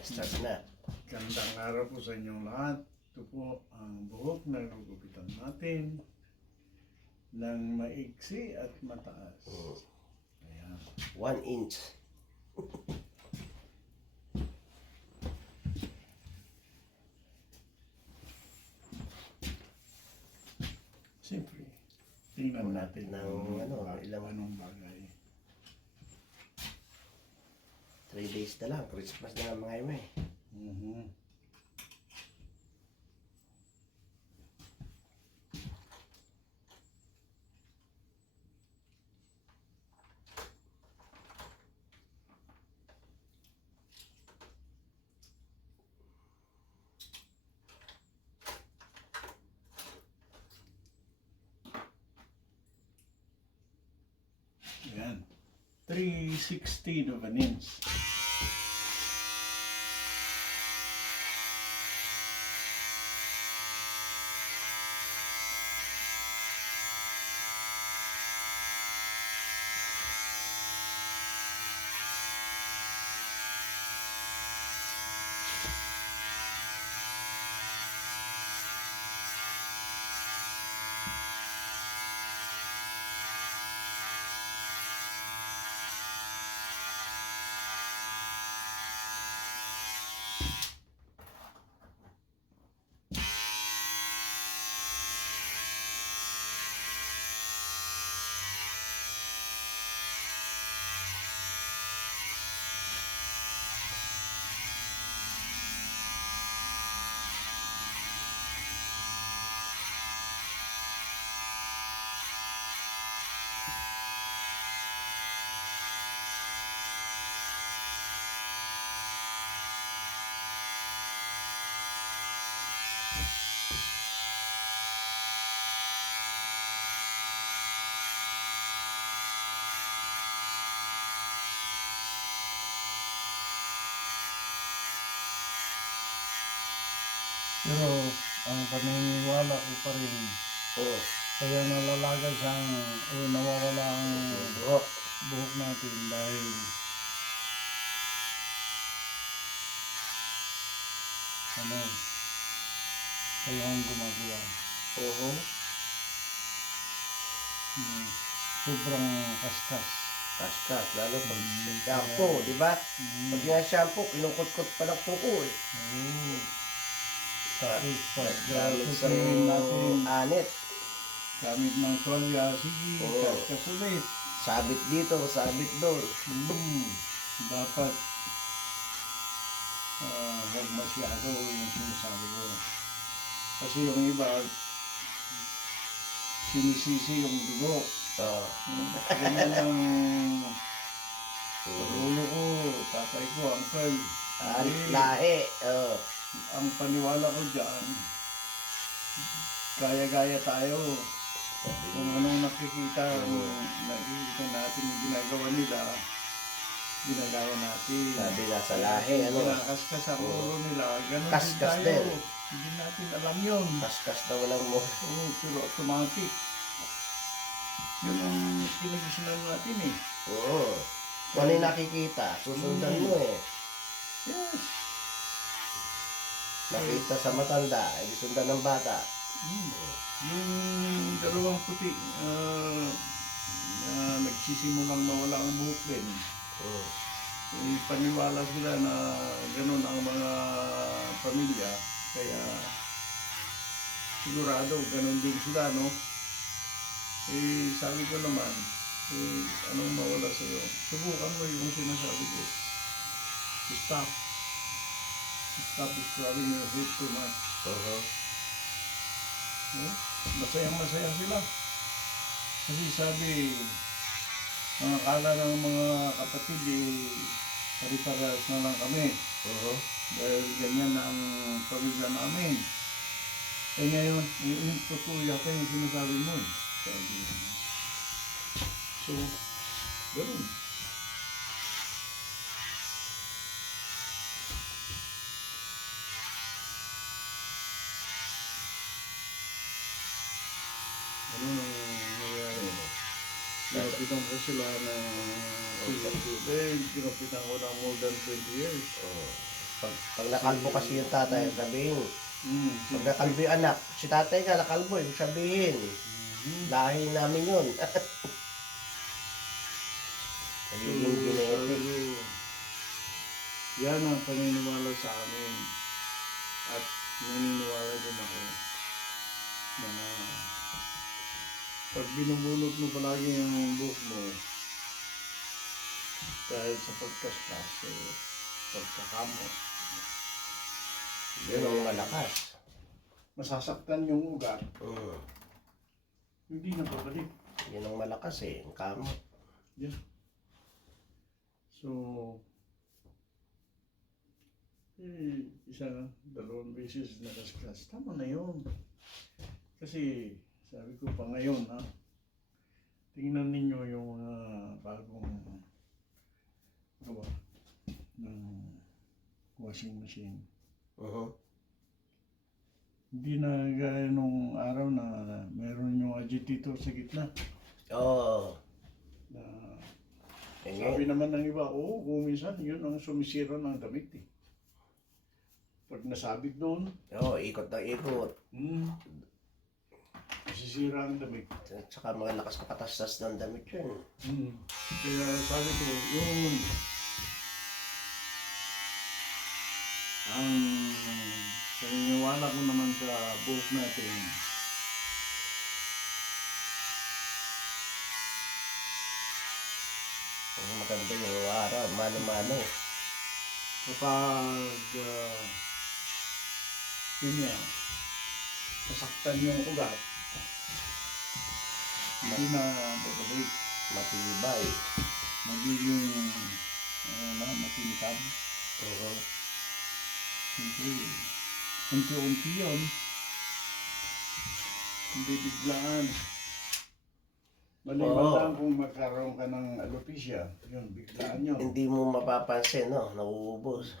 start na. Gandang araw po sa inyong lahat. Ito po ang buhok na gugupitan natin ng maiksi at mataas. Ayan. 1 inch. Siyempre, tingnan natin ng anong bagay. 3 days na lang, Christmas na lang mga ime. Ayan. 3/16 of an inch. Pero ang paniniwala ko pa rin, kaya nalalagay siyang o nawawala ang buhok natin dahil kayo ang gumagawa. Sobrang kaskas. Kaskas, lalo pag shampoo, di ba? Pag nga shampoo, kinukot-kot pa ng kuko eh. Tapos pag Gamit sa tutuloy natin anit. gamit ng tuwalya, sige, kaskas ulit. Sabit dito, sabit doon. Dapat huwag masyado yung sinasabi ko. Kasi yung iba, sinisisi yung dugo. Ganyan ang lolo ko, tatay ko, uncle. Lahi. Ang paniwala ko dyan, gaya-gaya tayo. Kung anong nakikita natin yung ginagawa nila, ginagawa natin. Sabi na sa lahi, Kinakaskas ang ulo nila, ganun Kaskas din tayo. din. Hindi natin alam yun. Kaskas daw lang mo. Pero automatic. Yun ang pinag-isinan natin eh. Kung ano yung nakikita, susundan mo eh. Yes. Nakita sa matanda, sundan ng bata. Yung dalawang puti, nagsisimulang mawala ang buhok din. Paniwala sila na ganun ang mga pamilya. Kaya sigurado ganun din sila, no? Sabi ko naman, anong mawala sa'yo? Subukan mo yung sinasabi ko. Stop scrubbing your head too much. Masayang-masaya sila. Kasi sabi, ang akala ng mga kapatid, pari-parehas na lang kami. Dahil ganyan na ang pamilya namin. Ngayon, totoo yata yung sinasabi mo eh. So, ganun. Ano nang nangyari? Ginapitan ko sila ng ginupitan ko ng more than 20 years. Pag nakalbo kasi yung tatay, sabihin, pag Si- nakalbo yung anak, si tatay ka nakalbo, yung sabihin, lahi namin yun. So, Nagiging genetic. yan ang paniniwala sa amin. At naniniwala din ako na pag binubunot mo palagi ang buhok mo, dahil sa pagkaskas, pagkakamot, Yun ang malakas. masasaktan yung ugat, Mm. hindi na babalik. Yun ang malakas eh, ang kamot. Yeah. So, isa, dalawang beses nakaskas. Tama na yun. Kasi, sabi ko pa ngayon, ha, tingnan ninyo yung mga bagong gawa ng washing machine. Uh-huh. Hindi na gaya nung araw na meron yung agitator sa gitna. Oo. Na, Eh, sabi naman ng iba, oo, kung minsan yun ang sumisira ng damit eh. Pag nasabit doon, ikot na ikot. masisira ang damit. At saka malakas kapatastas ng damit yun. Kaya sabi ko, yung ang paniniwala ko naman sa buhok natin, Ang maganda yung araw, mano-mano. kapag yun yan, nasaktan yung ugat, hindi na babalik. Matibay. Magiging matintab. Oo. Siyempre, unti-unti yun. Hindi biglaan. Maliban kung magkaroon ka ng alopecia, yun, biglaan yun. Hindi mo mapapansin, no? Nauubos.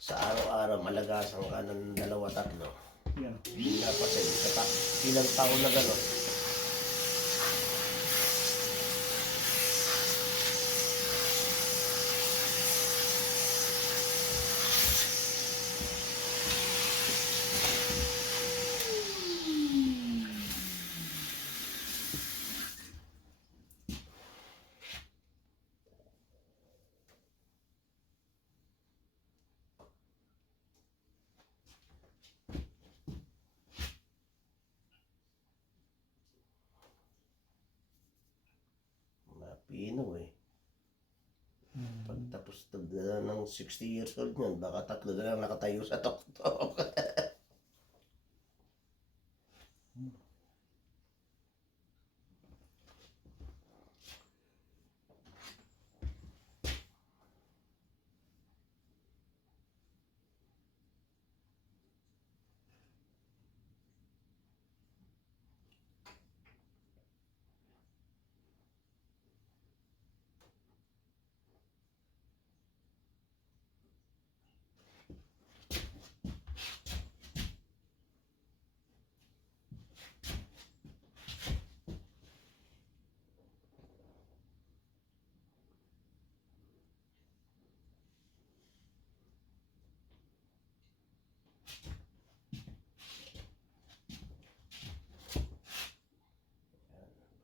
Sa araw-araw, malagasan ka ng 2-3. Yan. Hindi napasin. Ilang taon na gano'n. Mapino eh. Pagtapos ng 60 years old yun, baka 3 na lang nakatayo sa tok-tok.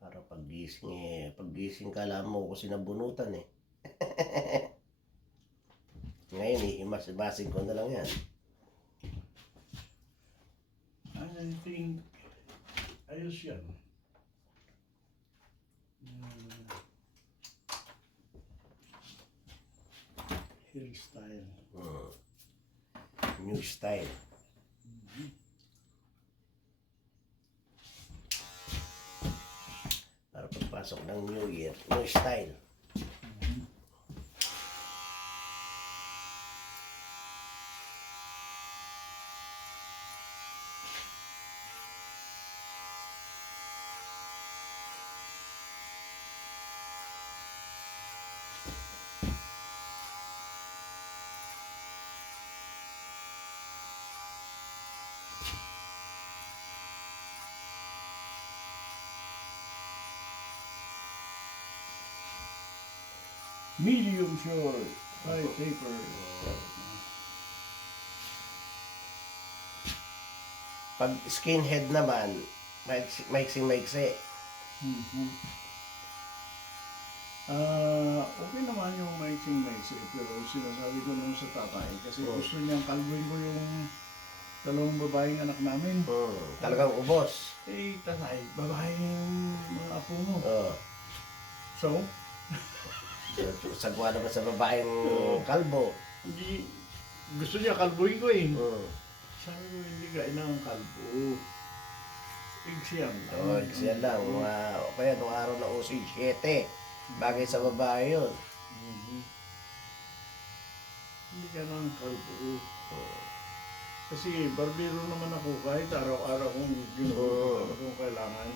Para paggising ka alam mo kung sinabunutan eh. Ngayon imas-imasig ko na lang yan. I think, ayos yan. Hairstyle. New style. Para pagpasok ng New Year, new style. medium short, high taper. Pag skinhead naman, maiksi. Mhm. Okay naman yung maiksing-maiksi, pero sinasabi ko naman sa tatay kasi gusto niyang kalbuin ko yung dalawang babaeng anak namin. Talagang ubos. Eh, tatay, babae yung mga apo mo. So, Sagwa naman sa babaeng kalbo. hindi, gusto niya kalbuin ko eh. Sabi ko, hindi kailangan kalbo. Igsiyan lang. Siya lang. O kaya nung araw na uso yung 7. Bagay sa babae yun. Mhm. Hindi kailangan kalbo. Kasi barbero naman ako kahit araw-araw kong ginagawa kung kailangan.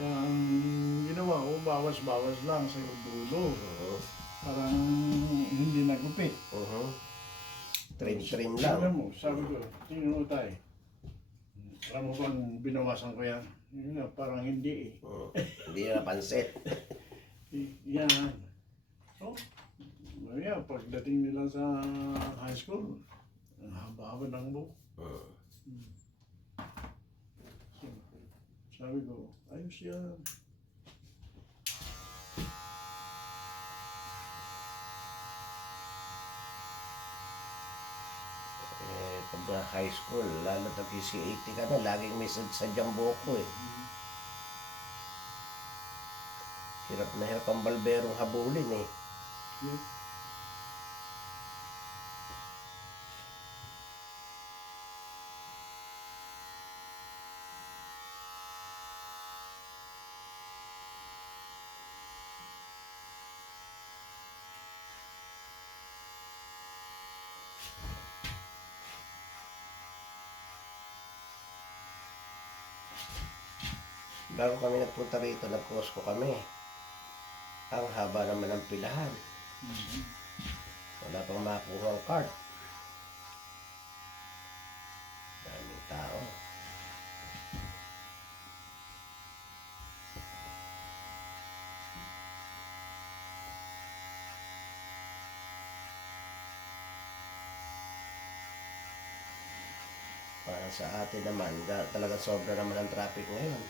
Kaya ang ginawa ko, bawas-bawas lang sa dulo. Parang hindi nagupit. Trim lang. Tingnan mo, sabi ko, tingnan mo tayo. Alam mo bang binawasan ko yan? Yun nga, parang hindi eh. Hindi na napansin. Yan. So, yeah, pagdating nila sa high school, ang haba-haba ng buhok. So, sabi ko, ayos yan. Pag high school, lalo na PCAT ka na, laging may sadyang buhok ko eh. Hirap na hirap ang balberong habulin eh. Yeah. Bago kami nagpunta rito, nag-Costco kami. Ang haba naman ng pilahan. Wala pang makuha ang card. Daming tao. Para sa atin naman, talagang sobra naman ang traffic ngayon.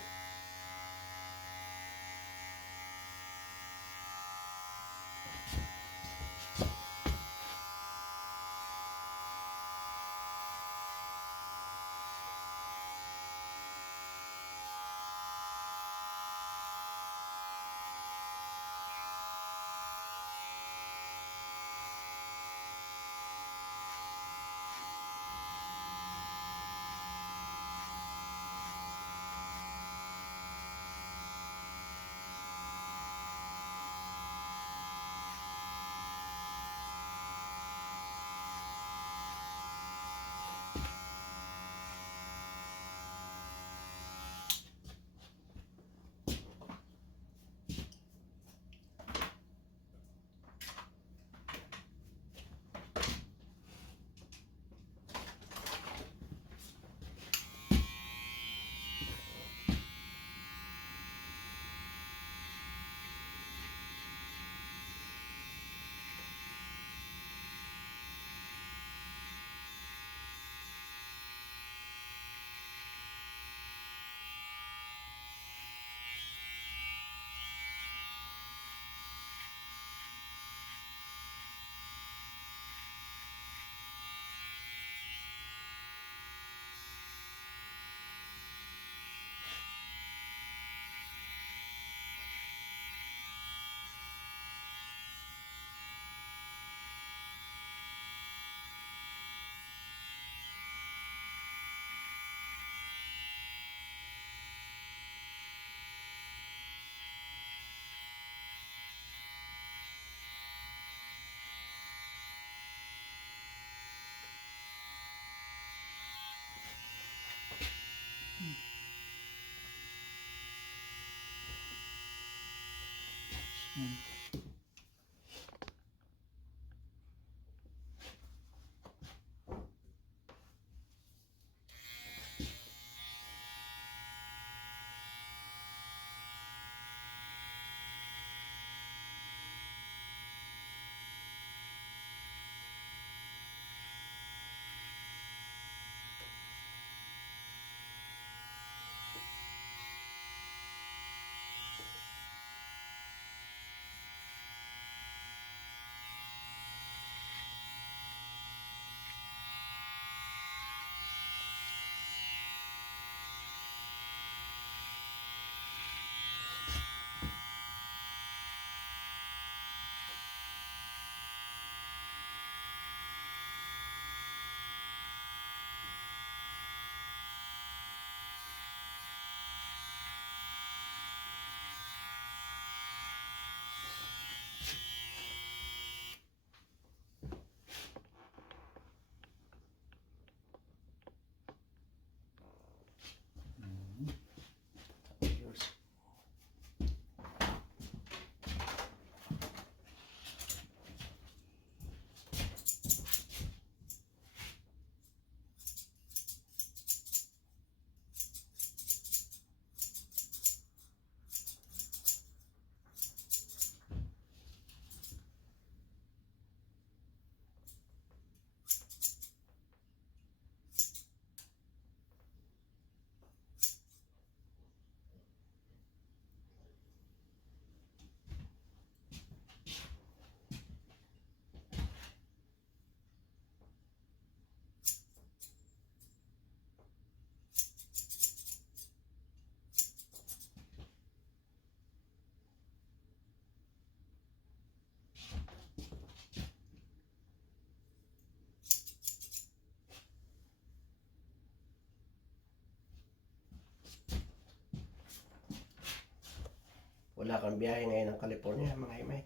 wala kang biyahe ngayon ng California, mga imay.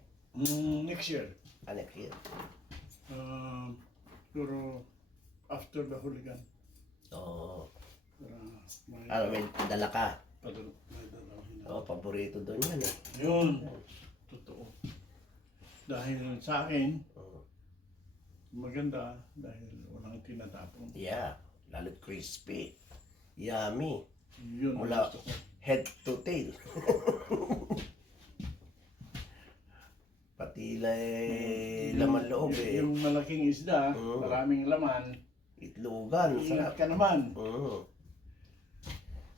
Next year. Next year. Siguro after the Hooligan. Oo. Para may May dala ka. may dalawin na. Oo, paborito doon yan eh. Yun. Totoo. Dahil sa akin, Oo. maganda dahil walang tinatapon. Yeah, lalo't crispy. Yummy. Yun ang Mula gusto ko. head to tail. Pati laman loob eh. Yung malaking isda, maraming laman, Itlogan. ingat Sarap. ka naman.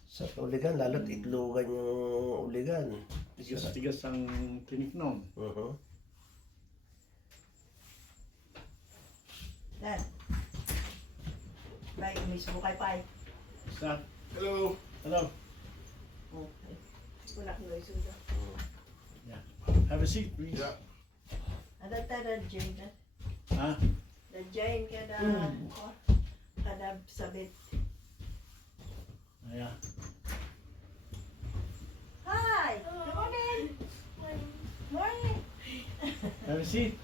Sa uligan, lalo't itlogan yung uligan. Tigas-tigas ang tinik nun. Dad. Baik, may sumukay pa eh. Isa. Hello. Hello. Okay. Wala kang loy suda. Yeah. Have a seat, please. Yeah. Ada tada Jane na. Ha? Da Jane kada kada sabit. Yeah. Hi! Good morning! Morning! Have a seat.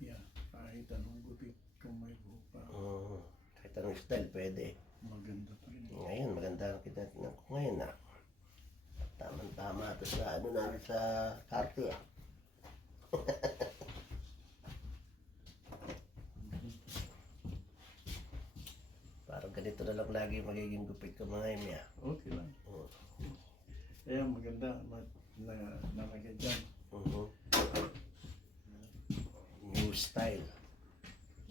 Yeah. Kahit anong gupit kung may buka. Kahit anong style, pwede. Maganda pa rin. Ngayon, maganda ang kinatingnan ko ngayon ah. Tama-tama ito sa ano namin sa karte ah. Parang ganito na lang lagi magiging gupit ko mga imi ah. Okay lang. Kaya maganda na maganda. New style.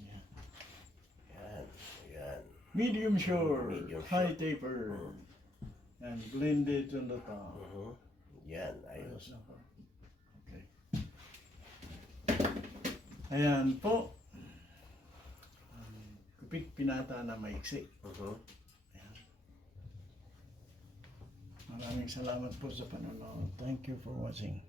Yeah. Yan, yan. Medium short, Medium high short. taper, and blended on the top. Yan, ayos. Okay. Ayan po. Kupit pinata na maiksi. Ayan. Maraming salamat po sa panonood. Thank you for watching.